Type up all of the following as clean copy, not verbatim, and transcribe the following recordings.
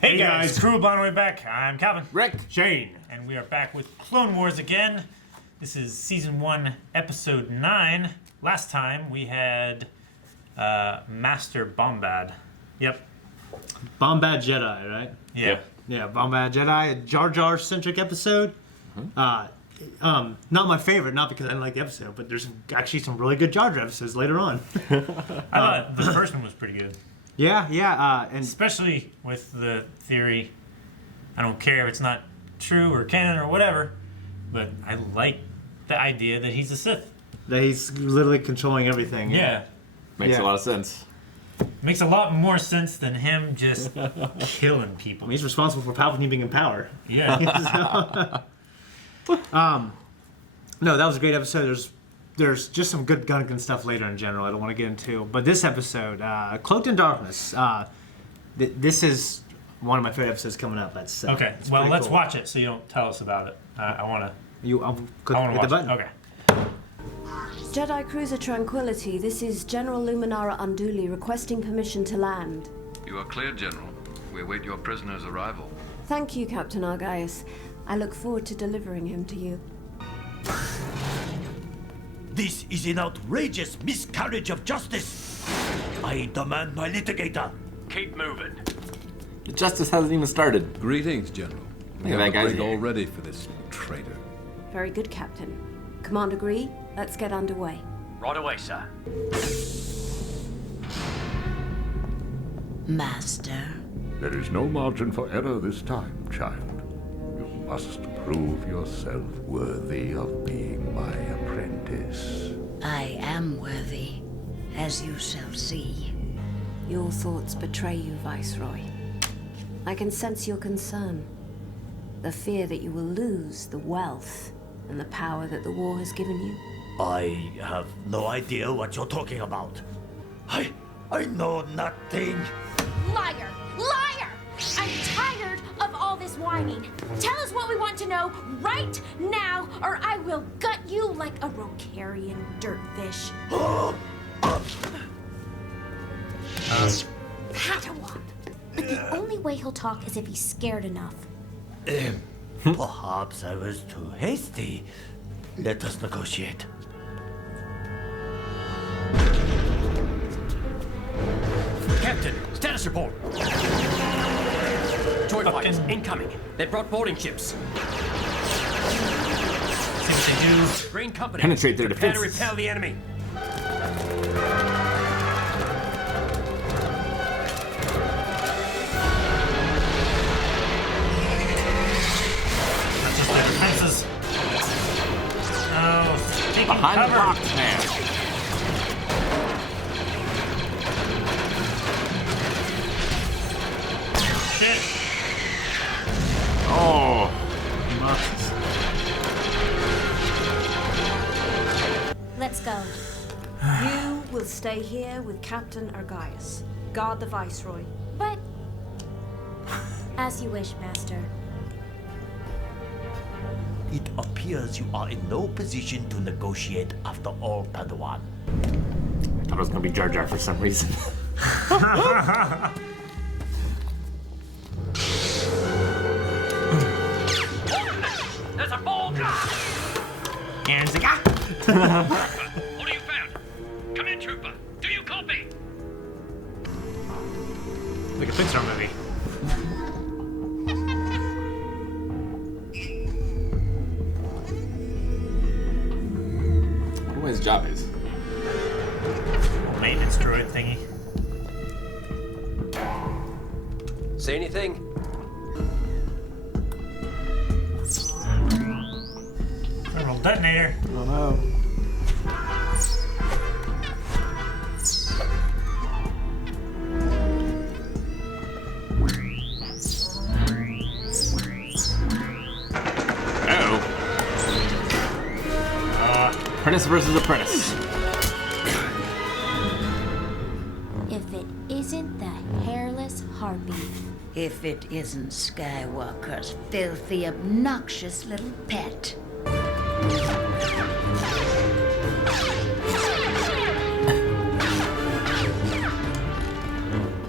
Hey guys, crew on the way back. I'm Calvin. Rick. Shane. And we are back with Clone Wars again. This is Season 1, Episode 9. Last time we had Master Bombad. Yep. Bombad Jedi, right? Yeah. Yep. Yeah, Bombad Jedi, a Jar Jar-centric episode. Not my favorite, not because I didn't like the episode, but there's actually some really good Jar Jar episodes later on. I thought the first one was pretty good. Yeah, and Especially with the theory, I don't care if it's not true or canon or whatever, but I like the idea that he's a Sith. that he's literally controlling everything. Yeah. Makes Yeah. a lot of sense. Makes a lot more sense than him just killing people. I mean, he's responsible for Palpatine being in power. Yeah. No, that was a great episode. There's just some good gun stuff later in general I don't want to get into. But this episode, Cloaked in Darkness, this is one of my favorite episodes coming up. That's Okay, it's well, pretty let's cool. watch it so you don't tell us about it. I want to I'll click hit the the button. Okay. Jedi Cruiser Tranquility, this is General Luminara Unduli requesting permission to land. You are cleared, General. We await your prisoner's arrival. Thank you, Captain Argaius. I look forward to delivering him to you. This is an outrageous miscarriage of justice. I demand my litigator. Keep moving. The justice hasn't even started. Greetings, General. We Look at have that a guy's brig all here. ready for this traitor. Very good, Captain. Command agree? Let's get underway. Right away, sir. Master. There is no margin for error this time, child. You must prove yourself worthy of being my apprentice. I am worthy, as you shall see. Your thoughts betray you, Viceroy. I can sense your concern. The fear that you will lose the wealth and the power that the war has given you. I have no idea what you're talking about. I know nothing. Liar! Liar! I'm tired of all this whining. Tell us what we want to know right now, or I will gut you like a Rokarian dirtfish. Padawan. But the only way he'll talk is if he's scared enough. Perhaps I was too hasty. Let us negotiate. Captain, status report. Toy fighters incoming. They brought boarding ships. See what they do. Green Company. Penetrate their Prepare to defenses. repel the enemy. That's just their defenses. Oh, taking Behind the cover. rock man. Shit. Oh. Let's go. You will stay here with Captain Argaius. Guard the Viceroy. But as you wish, Master. It appears you are in no position to negotiate after all, Padawan. I thought it was going to be Jar Jar for some reason. There's a ball. And it's like, ah! What have you found? Come in, trooper. Do you copy? Like a Pixar movie. I wonder what his job is. Maintenance droid thingy. Say anything? Thermal detonator. Oh no. Apprentice versus apprentice. If it isn't the hairless harpy. If it isn't Skywalker's filthy, obnoxious little pet.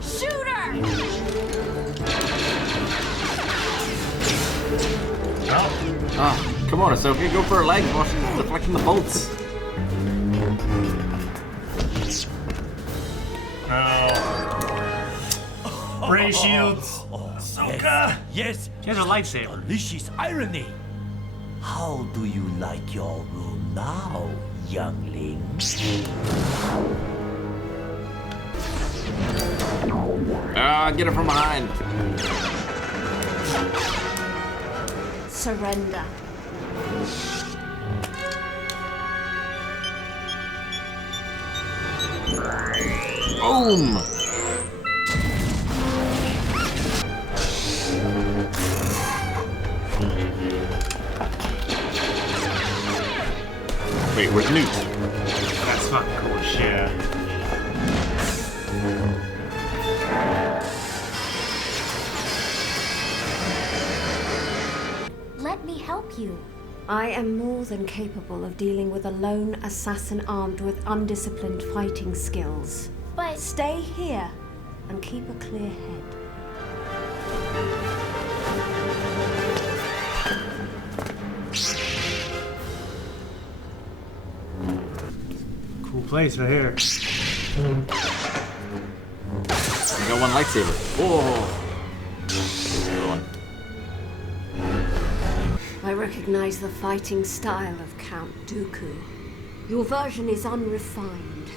Shooter! Ah, come on, Ahsoka, go for her legs while she's deflecting the bolts. Oh. Ray shields. Ahsoka. Yes. She has a lightsaber. Delicious irony. How do you like your room now, youngling? Ah, get her from behind. Surrender. Boom! Wait, where's Newt? That's fucking cool as shit. Let me help you. I am more than capable of dealing with a lone assassin armed with undisciplined fighting skills. But Stay here and keep a clear head. Cool place right here. I got one lightsaber. Oh! Good one. I recognize the fighting style of Count Dooku. Your version is unrefined,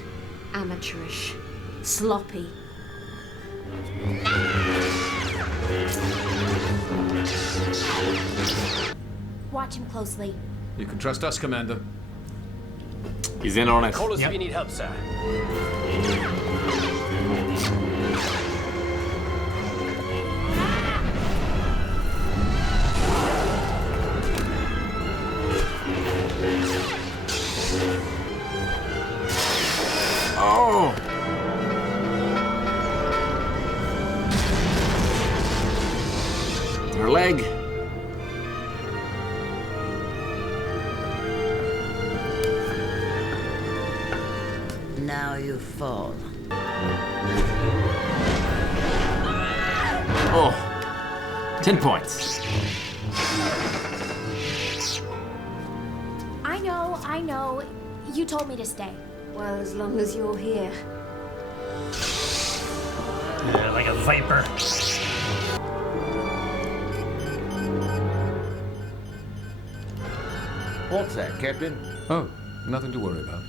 amateurish, sloppy. watch him closely. You can trust us, Commander. He's in on it. Call us if you need help, sir. Oh! Her leg. Now you fall. Oh. 10 points. I know. You told me to stay. Well, as long as you're here. Like a viper. What's that, Captain? Oh, nothing to worry about.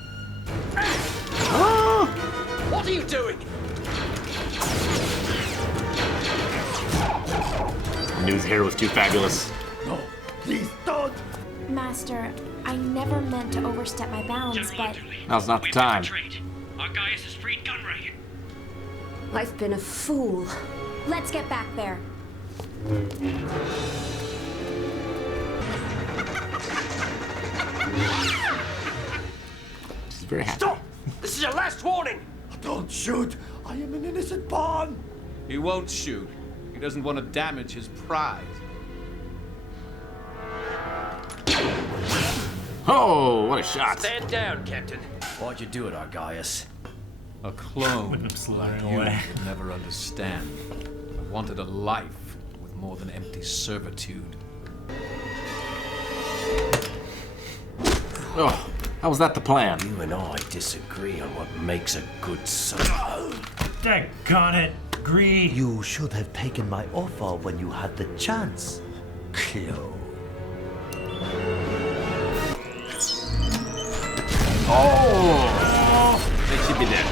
What are you doing? I knew his hair was too fabulous. No, please don't. Master, I never meant to overstep my bounds, but Now's not the time. Our Gaius has freed Gunray. I've been a fool. let's get back there. She's very happy. Stop! This is your last warning! Don't shoot. I am an innocent pawn. He won't shoot. He doesn't want to damage his pride. Oh, what a shot. Stand down, Captain. Why'd you do it, Argaius? A clone like slurring you away. would never understand. I wanted a life with more than empty servitude. Oh, how was that the plan? You and I disagree on what makes a good son. Daggone it, Gree. You should have taken my offer when you had the chance, Cloak. Oh! They should be dead.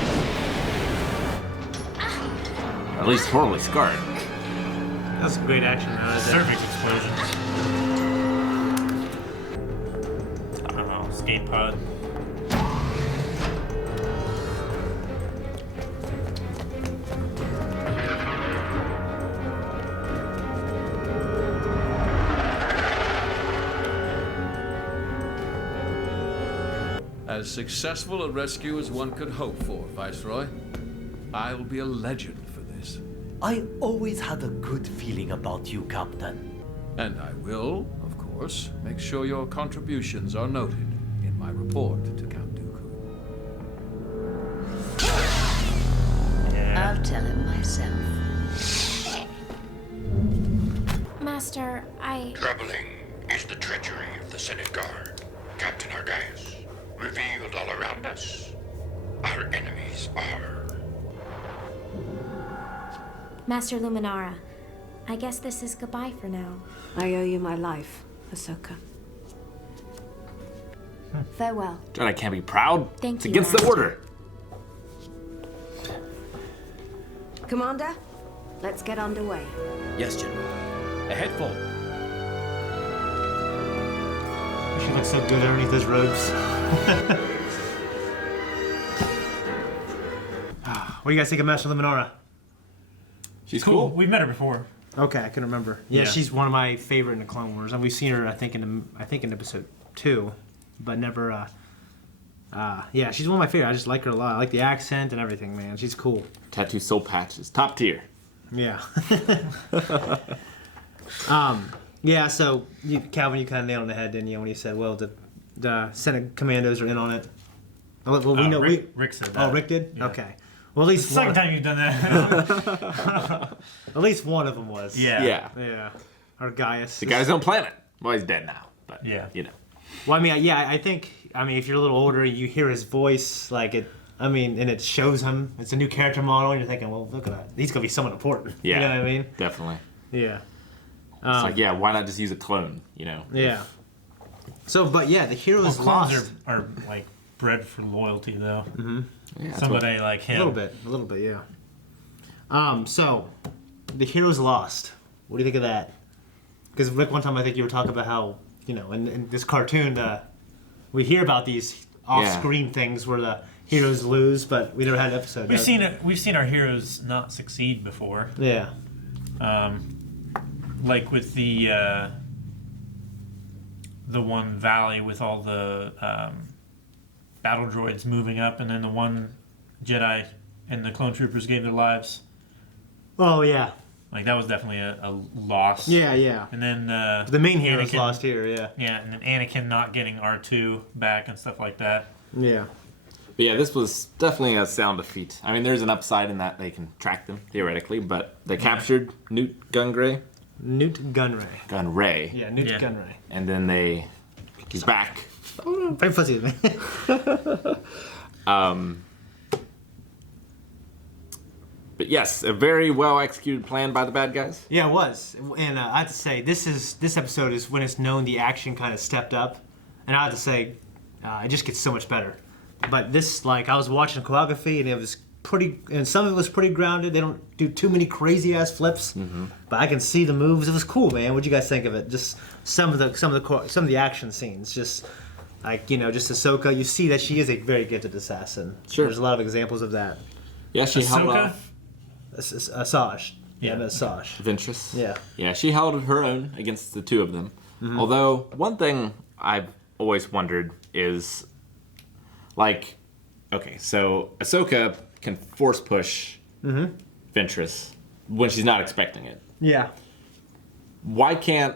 At least horribly scarred. That's some great action out of there. Cervix explosion. I don't know, escape pod. As successful a rescue as one could hope for, Viceroy. I'll be a legend for this. I always had a good feeling about you, Captain. And I will, of course, make sure your contributions are noted in my report to Count Dooku. I'll tell him myself. Master, Troubling is the treachery of the Senate Guard. Captain Argaius, revealed all around us. Our enemies are... Master Luminara, I guess this is goodbye for now. I owe you my life, Ahsoka. Farewell. Jedi can't be proud. Thank it's you, against the Master. order. Commander, let's get underway. Yes, General. Ahead full. She looks so good underneath those robes. What do you guys think of Master Luminara? She's Cool. cool. We've met her before. Okay, I can remember. Yeah, she's one of my favorite in the Clone Wars, and we've seen her, I think, in episode 2, but never. Yeah, she's one of my favorite. I just like her a lot. I like the accent and everything, man. She's cool. Tattoo soul patches, top tier. Yeah. Yeah. So, Calvin, you kind of nailed it on the head, didn't you, when you said, "Well, the Senate commandos are in on it." Well, we know Rick said that. Oh, Rick did. Yeah. Okay. Well, at least It's the second one. time you've done that. At least one of them was. Yeah. Yeah. Or Gaius. The guy's on planet. Well, he's dead now, but Yeah. you know. Well, I mean, yeah, I think, if you're a little older, you hear his voice, and it shows him. It's a new character model, and you're thinking, well, look at that. He's going to be someone important. Yeah. You know what I mean? Definitely. Yeah. It's like, why not just use a clone, you know? Yeah. So, but yeah, the hero is clones lost. are like bred for loyalty, though. Mm-hmm. Yeah, Somebody like him. A little bit, yeah. So, the hero's lost. What do you think of that? Because Rick, one time I think you were talking about how, in this cartoon, we hear about these off-screen things where the heroes lose, but we never had an episode. We've seen it. We've seen our heroes not succeed before. Yeah. Like with the one valley with all the battle droids moving up, and then the one Jedi and the clone troopers gave their lives. Oh, yeah. Like, that was definitely a loss. Yeah, yeah. And then the main hero's Anakin, lost here, yeah. Yeah, and then Anakin not getting R2 back and stuff like that. Yeah. But yeah, this was definitely a sound defeat. I mean, there's an upside in that they can track them, theoretically, but they captured Newt Gunray. Newt Gunray. Gunray. Yeah, Newt Gunray. And then he's back. Very fuzzy with me. But yes, a very well executed plan by the bad guys. Yeah, it was. And I have to say, this episode is when it's known the action kind of stepped up. And I have to say, it just gets so much better. But this, I was watching the choreography, and it was and some of it was pretty grounded. They don't do too many crazy ass flips, but I can see the moves. It was cool, man. What'd you guys think of it? Just some of the action scenes, just Ahsoka. You see that she is a very gifted assassin. Sure. There's a lot of examples of that. Yeah, she held off Asajj. Yeah, Asajj. Ventress. Yeah. Yeah, she held her own against the two of them. Mm-hmm. Although, one thing I've always wondered is, okay, so Ahsoka can force push Ventress when she's not expecting it. Yeah. Why can't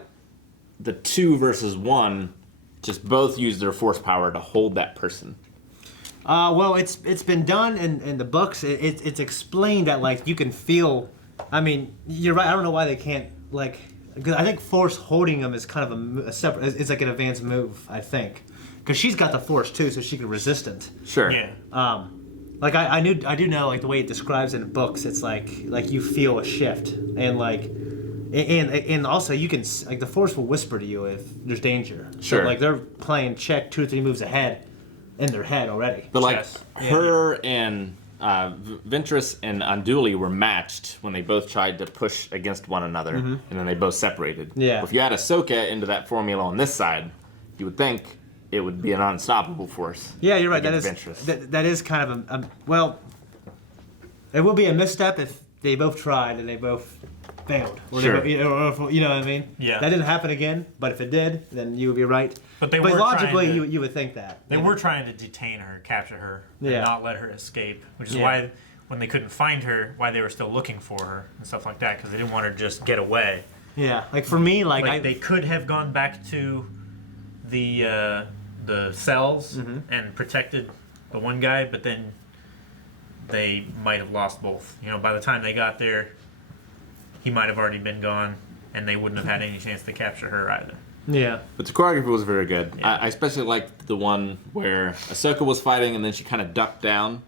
the 2 versus 1 just both use their force power to hold that person? Well, it's been done in the books. It's explained that you can feel. I mean, you're right. I don't know why they can't because I think force holding them is kind of a separate. It's like an advanced move. I think because she's got the force too, so she can resist it. Sure. Yeah. I do know the way it describes it in books. It's like you feel a shift and and also you can the force will whisper to you if there's danger. Sure. So they're playing check 2 or 3 moves ahead in their head already. But her and Ventress and Unduli were matched when they both tried to push against one another, and then they both separated. Yeah. If you add Ahsoka into that formula on this side, you would think it would be an unstoppable force. Yeah, you're right. Ventress. That is kind of well, it would be a misstep if they both tried and they both failed. Sure. Or you know what I mean? Yeah. That didn't happen again, but if it did, then you would be right. But they but were logically, trying to, you would think that. They were trying to detain her, capture her, and Yeah. not let her escape, which is why when they couldn't find her, why they were still looking for her and stuff like that, because they didn't want her to just get away. Yeah, for me, they could have gone back to the cells and protected the one guy, but then they might have lost both. By the time they got there, he might have already been gone, and they wouldn't have had any chance to capture her either. Yeah. But the choreography was very good. Yeah. I especially liked the one where Ahsoka was fighting and then she kind of ducked down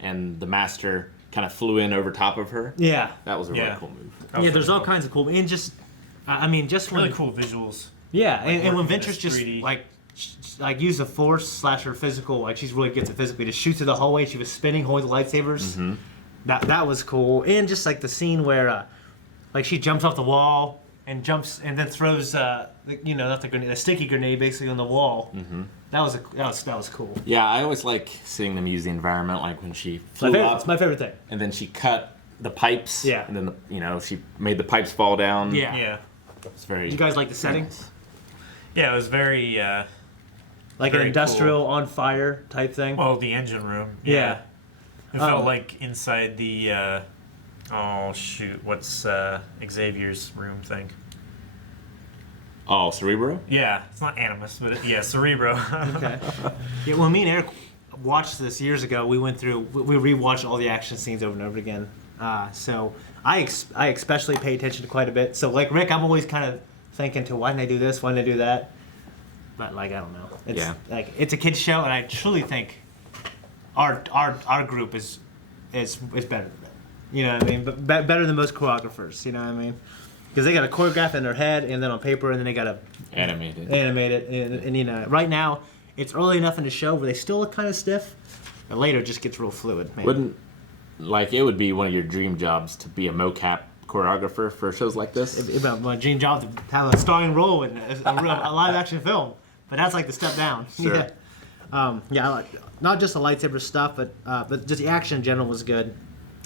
and the master kind of flew in over top of her. Yeah. That was a really cool move. Yeah, there's all kinds of cool, and just, I mean, just really when, cool visuals. Yeah, Like and when working Ventress this just 3D. like use the force / her physical, like she's really gets it physically to shoot through the hallway. She was spinning, holding the lightsabers. That was cool, and just like the scene where, like she jumps off the wall and jumps and then throws, not the grenade, a sticky grenade basically on the wall. That was cool. Yeah, I always like seeing them use the environment, like when she flew up. It's my favorite thing. And then she cut the pipes. Yeah. And then, she made the pipes fall down. Yeah. It's very. Did you guys like the settings? Yeah, it was very. Like an very industrial cool. on fire type thing. Well, the engine room. Yeah. It felt like inside the. What's Xavier's room thing? Oh, Cerebro? Yeah, it's not Animus, but Cerebro. Okay. Yeah, when me and Eric watched this years ago, we rewatched all the action scenes over and over again. So I especially pay attention to quite a bit. So like Rick, I'm always kind of thinking to why didn't I do this? Why didn't I do that? But like I don't know. It's it's a kids show, and I truly think our group is better than them. You know what I mean? But better than most choreographers. You know what I mean? Because they got to choreograph in their head and then on paper, and then they got to animate it. And right now, it's early enough in the show where they still look kind of stiff, but later it just gets real fluid. Maybe. It would be one of your dream jobs to be a mocap choreographer for shows like this? It'd be my dream job to have a starring role in a live action film, but that's like the step down. Sure. I like not just the lightsaber stuff, but just the action in general was good.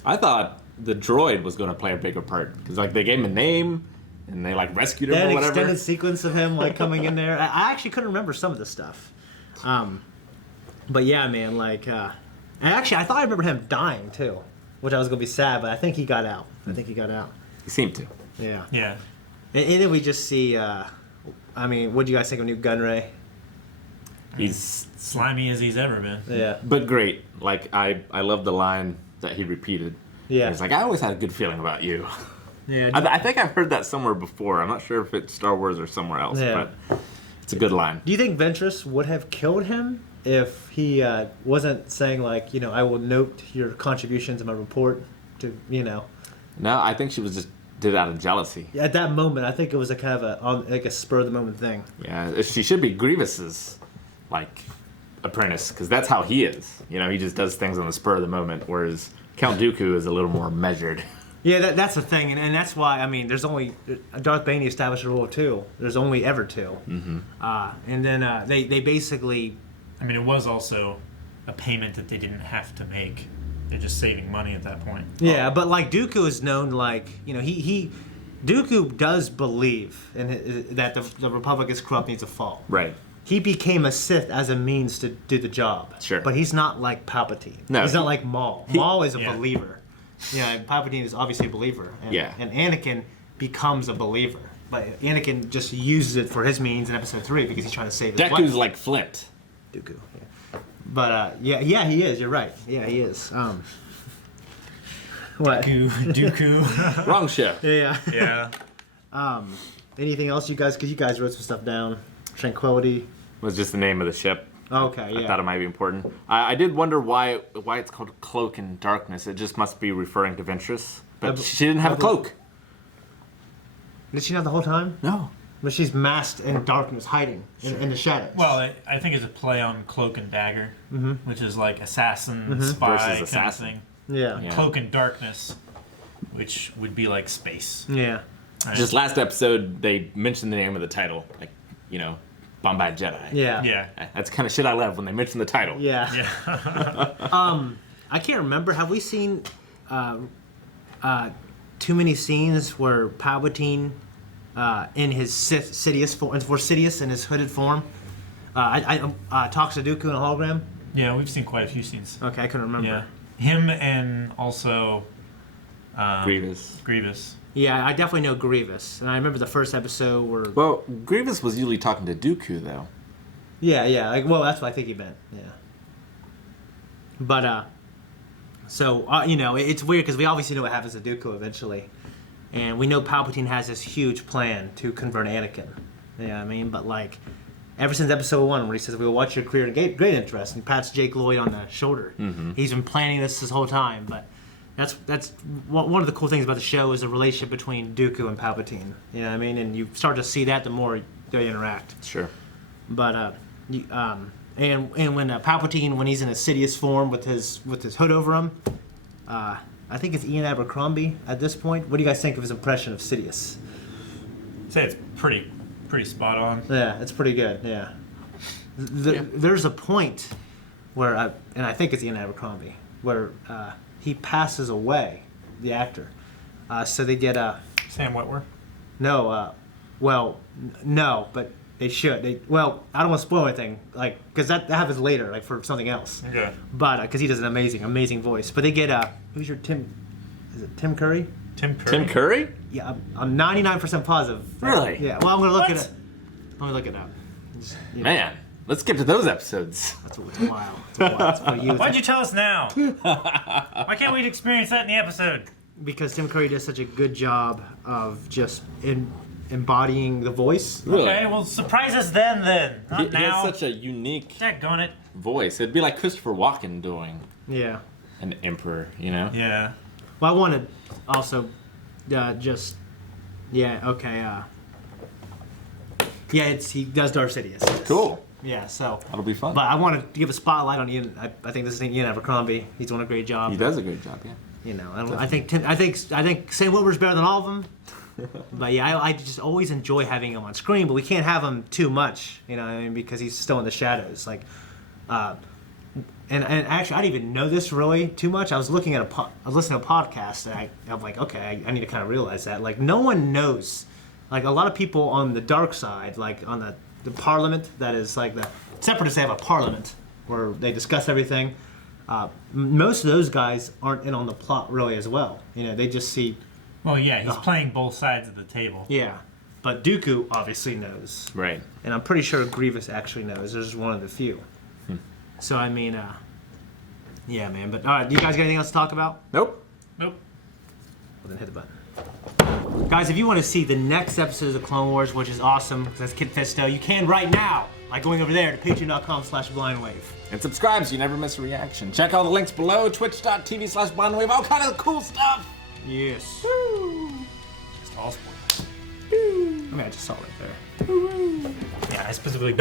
I thought the droid was going to play a bigger part because they gave him a name and they rescued him That or whatever. extended sequence of him coming in there. I actually couldn't remember some of the stuff. But yeah, man, and actually I thought I remember him dying too, which I was gonna be sad, but I think he got out. He seemed to. Yeah. Yeah. And then we just see. What do you guys think of Newt Gunray? He's slimy as he's ever been. Yeah. But great. I love the line that he repeated. Yeah. He's like, I always had a good feeling about you. Yeah. I think I've heard that somewhere before. I'm not sure if it's Star Wars or somewhere else, Yeah. but it's a good line. Do you think Ventress would have killed him if he wasn't saying I will note your contributions in my report to No, I think she was just did it out of jealousy. At that moment, I think it was a kind of a spur of the moment thing. Yeah, she should be Grievous's apprentice because that's how he is. He just does things on the spur of the moment, whereas Count Dooku is a little more measured. Yeah, that's the thing, and that's why there's only Darth Bane established a rule of two. There's only ever two. Mm-hmm. And then they basically. It was also a payment that they didn't have to make. They're just saving money at that point. Yeah, but Dooku is known Dooku does believe that the Republic is corrupt, needs to fall. Right. He became a Sith as a means to do the job. Sure. But he's not like Palpatine. No. He's not like Maul. Maul is a believer. Yeah, Palpatine is obviously a believer. And Anakin becomes a believer. But Anakin just uses it for his means in Episode 3 because he's trying to save his Deku's wife. like Flint. Dooku, yeah. But, yeah, he is. You're right. Yeah, he is. What? Dooku. Wrong show. Yeah. Yeah. Anything else, you guys? Because you guys wrote some stuff down. Tranquility. Was just the name of the ship. Okay, yeah. I thought it might be important. I did wonder why it's called Cloak in Darkness. It just must be referring to Ventress. But she didn't have a cloak. Did she not the whole time? No. But she's masked in darkness, hiding in the shadows. Well, I think it's a play on Cloak and Dagger, which is like assassin, spy Versus kind assassin. of thing. Yeah. Cloak and Darkness, which would be like space. Yeah. Just last episode, they mentioned the name of the title. Bombay Jedi. Yeah. Yeah. That's the kind of shit I love when they mention the title. Yeah. Yeah. I can't remember. Have we seen too many scenes where Palpatine, in his Sidious form, for Sidious in his hooded form, talks to Dooku in a hologram? Yeah, we've seen quite a few scenes. Okay, I couldn't remember. Yeah. Him and also Grievous. Yeah, I definitely know Grievous, and I remember the first episode where. Well, Grievous was usually talking to Dooku, though. Yeah. That's what I think he meant. Yeah. But it's weird because we obviously know what happens to Dooku eventually, and we know Palpatine has this huge plan to convert Anakin. Yeah, I mean, but like, ever since episode 1, where he says, "We'll watch your career in great interest," and pats Jake Lloyd on the shoulder. He's been planning this whole time, but that's one of the cool things about the show is the relationship between Dooku and Palpatine. You know what I mean? And you start to see that the more they interact. Sure. But and when Palpatine, when he's in a Sidious form with his hood over him, I think it's Ian Abercrombie at this point. What do you guys think of his impression of Sidious? I'd say it's pretty spot on. Yeah, it's pretty good. Yeah. There's a point where and I think it's Ian Abercrombie, where he passes away, the actor. So they get Sam Witwer. No, no, but they should. I don't want to spoil anything, like, because that happens later, like for something else. Okay. But because he does an amazing voice. But they get who's your Tim? Is it Tim Curry? Tim Curry. Tim Curry? Yeah, I'm 99% positive. Really? Yeah. Well, I'm gonna look it up. Let me look it up. Man, let's get to those episodes. It's wild. It's wild. It's what Why'd you tell us now? Why can't we experience that in the episode? Because Tim Curry does such a good job of just embodying the voice. Really? Okay, well, surprise us then. Not He now. has such a unique Daggone it. voice. It'd be like Christopher Walken doing Yeah. an emperor, you know? Yeah. Well, I wanted also he does Darth Sidious. Yes. Cool. Yeah, so That'll be fun. But I wanted to give a spotlight on Ian. I think this is Ian Abercrombie. He's doing a great job. He does a great job, yeah. You know, I think Sam Witwer's better than all of them. But yeah, I just always enjoy having him on screen, but we can't have him too much, you know what I mean, because he's still in the shadows. Like, and actually, I didn't even know this really too much. I was listening to a podcast, and I'm like, okay, I need to kind of realize that. Like, no one knows. Like, a lot of people on the dark side, like on the parliament, that is like the separatists, they have a parliament where they discuss everything. Most of those guys aren't in on the plot really as well. You know, they just see. Well, yeah, he's playing both sides of the table. Yeah, but Dooku obviously knows. Right. And I'm pretty sure Grievous actually knows. There's one of the few. So, I mean, yeah, man. But, all right, do you guys got anything else to talk about? Nope. Nope. Well, then hit the button. Guys, if you want to see the next episodes of Clone Wars, which is awesome, because that's Kid Fisto, you can right now by going over there to patreon.com/blindwave. And subscribe so you never miss a reaction. Check all the links below, twitch.tv/blindwave, all kind of cool stuff. Yes. Just all spoilers. I mean, I just saw it there. Yeah, I specifically don't.